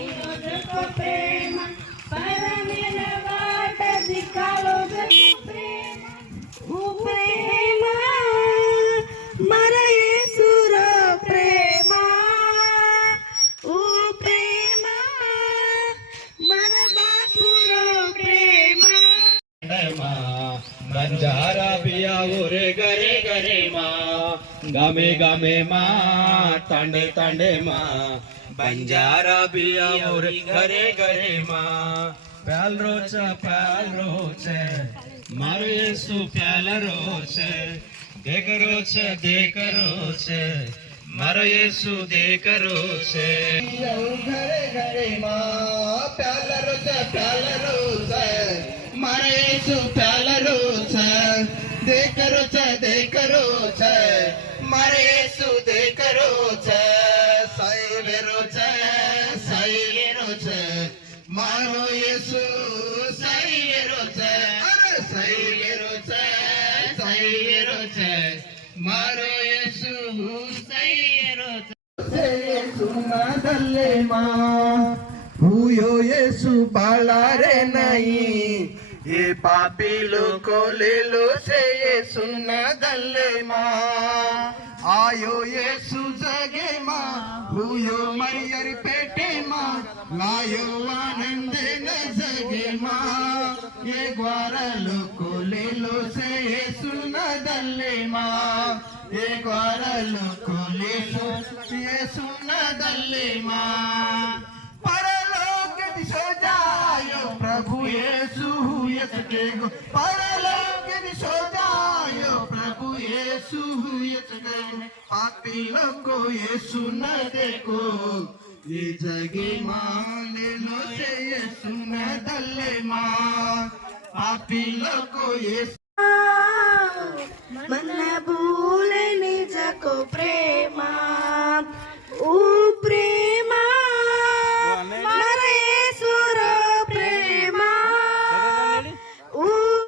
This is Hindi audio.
को प्रेम परमेन बाट दिखालो प्रेम प्रेम मरा येसूर प्रेम प्रेम मरा बापूर प्रेम बंजारा पिया रे गरे गरे माँ गामे गामे माँ तांडे तांडे माँ बंजारा पिया रे गरे गरे माँ प्याल रोचे मारो येसु प्याल रोचे देख रोचे मारो येसु देख रोचे घरे घरे माँ प्याल रोचे मारे येसु प्याल रोचे देख रोचे मारे येसु देख रोचे साई रोचे मारो येसु साई रोचे अरे साई रोचे मारो येसु साई रोचे सुना दल्ले माँ हुयो येसु बाला रे नहीं ये पापी लोको ले लो से ये सुना दल्ले माँ आयो येसु जगे माँ हुयो मरियर पेटे माँ लायो आनंद न जगे माँ ये ग्वारा लोको ले लो से ये सुना दल्ले माँ ये ग्वारा लोको ले लो ये सुना दल्ले माँ परलोक दिशो जायो प्रभु येसु के गो परलोक दिशो जायो प्रभु येसु पापी लोको येसु न देखो ये जगे माँ ले लो से येसु न दल्ले माँ पापी लोको येसु मन भूले निज को प्रेमा